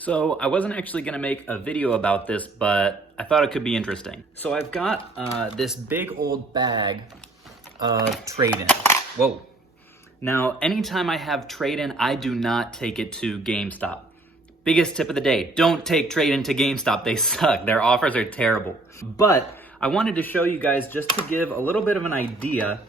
So I wasn't actually gonna make a video about this, but I thought it could be interesting. So I've got this big old bag of trade-in. Whoa. Now, anytime I have trade-in, I do not take it to GameStop. Biggest tip of the day, don't take trade-in to GameStop. They suck, their offers are terrible. But I wanted to show you guys just to give a little bit of an idea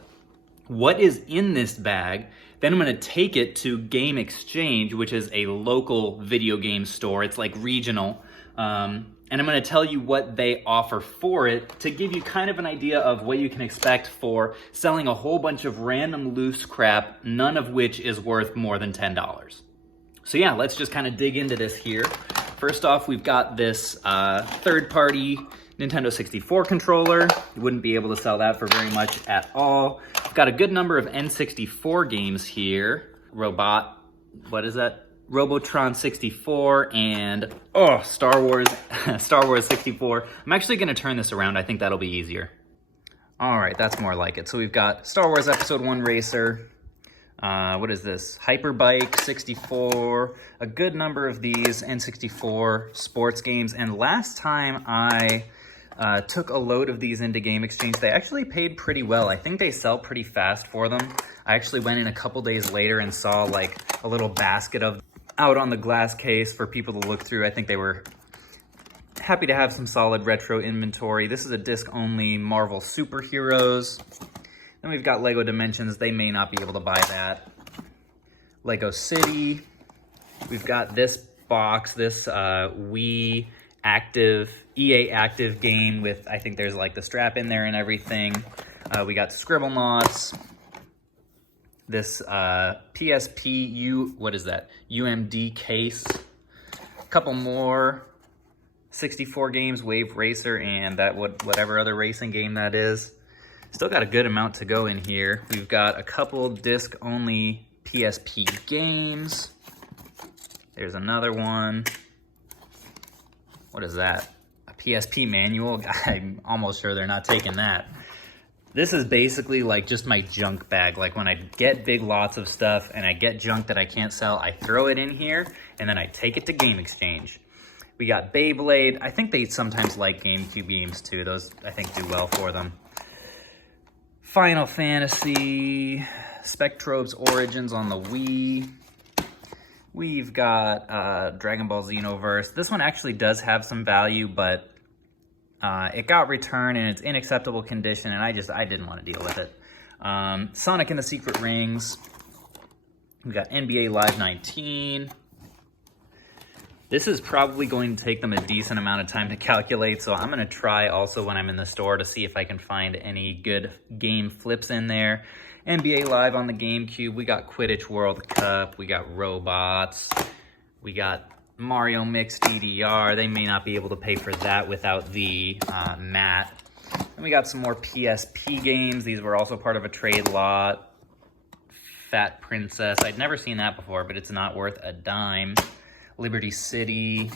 what is in this bag. Then I'm gonna take it to Game Exchange, which is a local video game store. It's like regional. And I'm gonna tell you what they offer for it to give you kind of an idea of what you can expect for selling a whole bunch of random loose crap, none of which is worth more than $10. So yeah, let's just kind of dig into this here. First off, we've got this third-party Nintendo 64 controller. You wouldn't be able to sell that for very much at all. We've got a good number of N64 games here. Robotron 64 and Star Wars 64. I'm actually gonna turn this around. I think that'll be easier. All right, that's more like it. So we've got Star Wars Episode 1 Racer. What is this? Hyperbike 64, a good number of these N64 sports games. And last time I took a load of these into Game Exchange, they actually paid pretty well. I think they sell pretty fast for them. I actually went in a couple days later and saw like a little basket of them out on the glass case for people to look through. I think they were happy to have some solid retro inventory. This is a disc-only Marvel Superheroes. Then we've got Lego Dimensions. They may not be able to buy that. Lego City. We've got this box, this EA Active game with, I think there's like the strap in there and everything. We got Scribblenauts. This PSP UMD case. A couple more 64 games, Wave Racer, and whatever other racing game that is. Still got a good amount to go in here. We've got a couple disc-only PSP games. There's another one. What is that? A PSP manual? I'm almost sure they're not taking that. This is basically like just my junk bag. Like when I get big lots of stuff and I get junk that I can't sell, I throw it in here and then I take it to Game Exchange. We got Beyblade. I think they sometimes like GameCube games too. Those I think do well for them. Final Fantasy, Spectrobe's Origins on the Wii. We've got Dragon Ball Xenoverse. This one actually does have some value, but it got returned in its unacceptable condition, and I didn't want to deal with it. Sonic and the Secret Rings. We've got NBA Live 19. This is probably going to take them a decent amount of time to calculate, so I'm going to try also when I'm in the store to see if I can find any good game flips in there. NBA Live on the GameCube, we got Quidditch World Cup, we got Robots, we got Mario Mix DDR. They may not be able to pay for that without the mat. And we got some more PSP games. These were also part of a trade lot. Fat Princess, I'd never seen that before, but it's not worth a dime. Liberty City.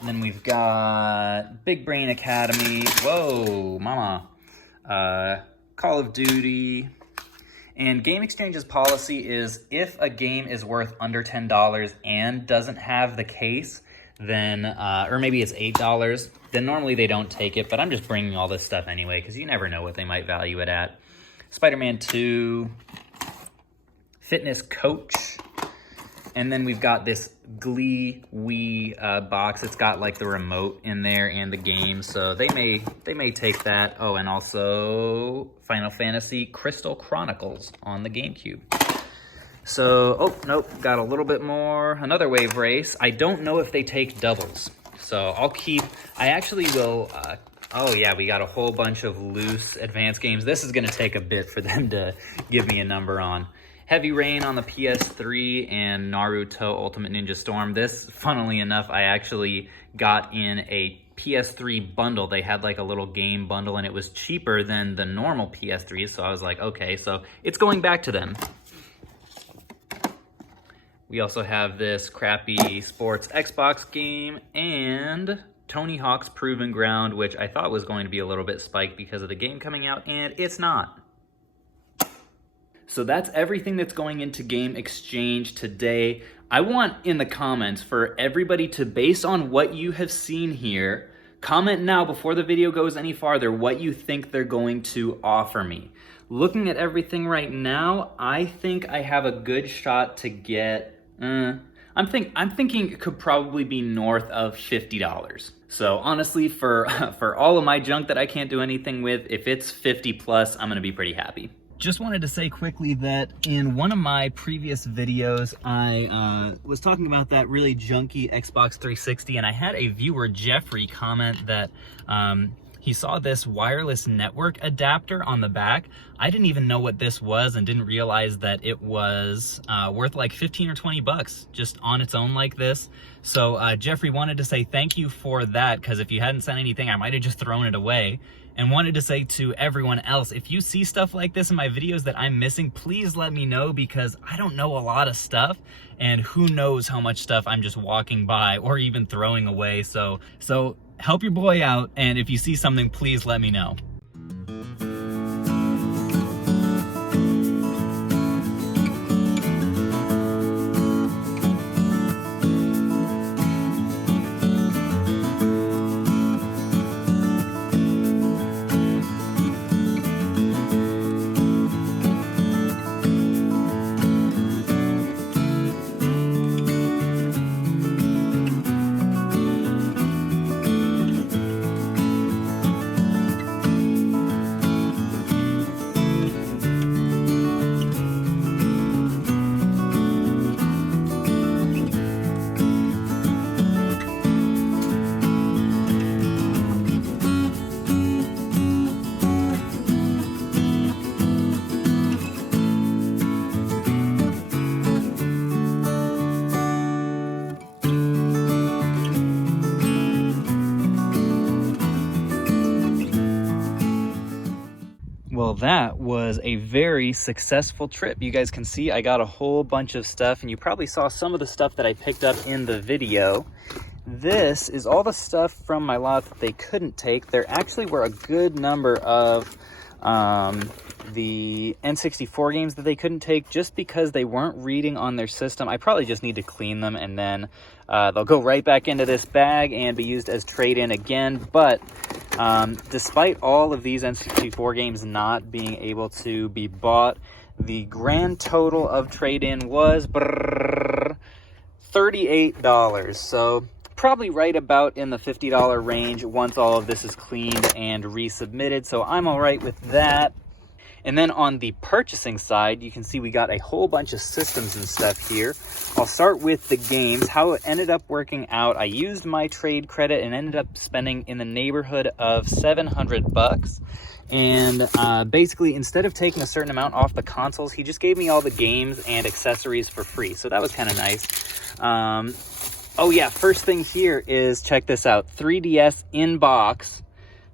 And then we've got Big Brain Academy. Whoa, mama. Call of Duty. And Game Exchange's policy is if a game is worth under $10 and doesn't have the case, then, or maybe it's $8, then normally they don't take it. But I'm just bringing all this stuff anyway because you never know what they might value it at. Spider-Man 2. Fitness Coach. And then we've got this Glee Wii box. It's got like the remote in there and the game, so they may take that. Oh, and also Final Fantasy Crystal Chronicles on the GameCube. So, oh, nope, got a little bit more. Another Wave Race. I don't know if they take doubles, so I actually will, oh yeah, we got a whole bunch of loose advanced games. This is gonna take a bit for them to give me a number on. Heavy Rain on the PS3 and Naruto Ultimate Ninja Storm. This, funnily enough, I actually got in a PS3 bundle. They had like a little game bundle and it was cheaper than the normal PS3. So I was like, okay, so it's going back to them. We also have this crappy sports Xbox game and Tony Hawk's Proving Ground, which I thought was going to be a little bit spiked because of the game coming out, and it's not. So that's everything that's going into Game Exchange today. I want in the comments for everybody to, based on what you have seen here, comment now before the video goes any farther what you think they're going to offer me. Looking at everything right now, I think I have a good shot to get, I'm thinking it could probably be north of $50. So honestly, for all of my junk that I can't do anything with, if it's 50 plus, I'm gonna be pretty happy. Just wanted to say quickly that in one of my previous videos, I was talking about that really junky Xbox 360, and I had a viewer, Jeffrey, comment that he saw this wireless network adapter on the back. I didn't even know what this was and didn't realize that it was worth like 15 or 20 bucks just on its own like this. So Jeffrey wanted to say thank you for that, because if you hadn't said anything, I might have just thrown it away. And wanted to say to everyone else, if you see stuff like this in my videos that I'm missing, please let me know, because I don't know a lot of stuff, and who knows how much stuff I'm just walking by or even throwing away. So help your boy out, and if you see something, please let me know. Well, that was a very successful trip. You guys can see I got a whole bunch of stuff, and you probably saw some of the stuff that I picked up in the video. This is all the stuff from my lot that they couldn't take. There actually were a good number of the N64 games that they couldn't take just because they weren't reading on their system. I probably just need to clean them, and then they'll go right back into this bag and be used as trade-in again. But despite all of these N64 games not being able to be bought, the grand total of trade-in was $38. So probably right about in the $50 range once all of this is cleaned and resubmitted. So I'm all right with that. And then on the purchasing side, you can see we got a whole bunch of systems and stuff here. I'll start with the games, how it ended up working out. I used my trade credit and ended up spending in the neighborhood of 700 bucks. And basically, instead of taking a certain amount off the consoles, he just gave me all the games and accessories for free. So that was kind of nice. Oh yeah, first thing here is, check this out, 3DS in box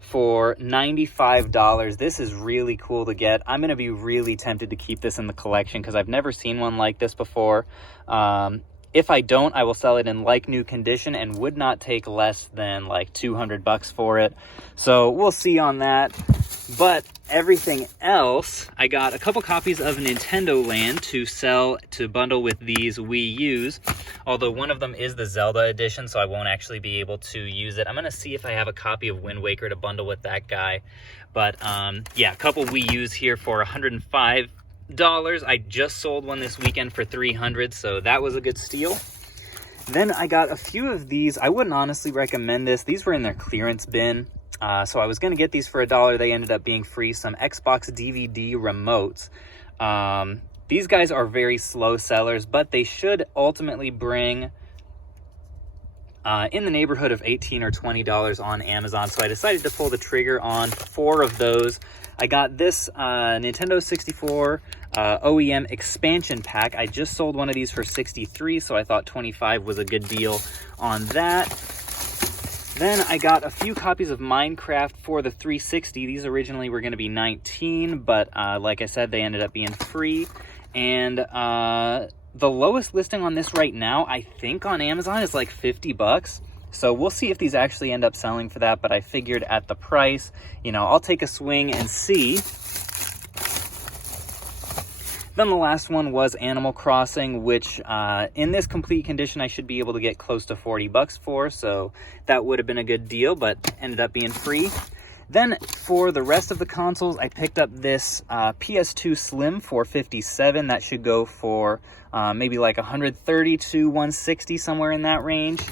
for $95. This is really cool to get. I'm going to be really tempted to keep this in the collection because I've never seen one like this before. If I don't, I will sell it in like new condition and would not take less than like 200 bucks for it. So we'll see on that. But everything else, I got a couple copies of Nintendo Land to sell, to bundle with these Wii U's. Although one of them is the Zelda edition, so I won't actually be able to use it. I'm going to see if I have a copy of Wind Waker to bundle with that guy. But yeah, a couple Wii U's here for $105. I just sold one this weekend for $300, so that was a good steal. Then I got a few of these. I wouldn't honestly recommend this. These were in their clearance bin. So I was going to get these for $1. They ended up being free. Some Xbox DVD remotes. These guys are very slow sellers, but they should ultimately bring in the neighborhood of $18 or $20 on Amazon. So I decided to pull the trigger on 4 of those. I got this Nintendo 64 OEM expansion pack. I just sold one of these for $63, so I thought $25 was a good deal on that. Then I got a few copies of Minecraft for the 360. These originally were going to be $19, but like I said, they ended up being free. And the lowest listing on this right now, I think on Amazon, is like 50 bucks. So we'll see if these actually end up selling for that, but I figured at the price, you know, I'll take a swing and see. Then the last one was Animal Crossing, which in this complete condition, I should be able to get close to 40 bucks for. So that would have been a good deal, but ended up being free. Then for the rest of the consoles, I picked up this PS2 Slim for $57. That should go for maybe like 130 to 160, somewhere in that range.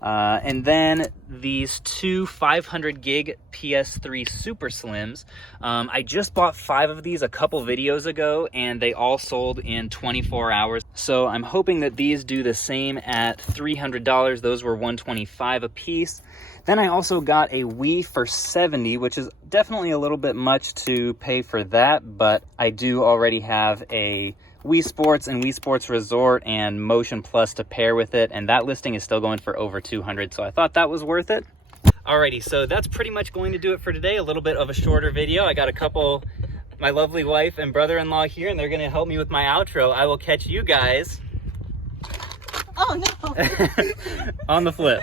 And then these two 500 gig PS3 Super Slims. I just bought 5 of these a couple videos ago, and they all sold in 24 hours. So I'm hoping that these do the same at $300. Those were $125 a piece. Then I also got a Wii for $70, which is definitely a little bit much to pay for that, but I do already have a Wii Sports and Wii Sports Resort and Motion Plus to pair with it, and that listing is still going for over $200, so I thought that was worth it. Alrighty, so that's pretty much going to do it for today. A little bit of a shorter video. I got my lovely wife and brother-in-law here, and they're going to help me with my outro. I will catch you guys Oh no! on the flip.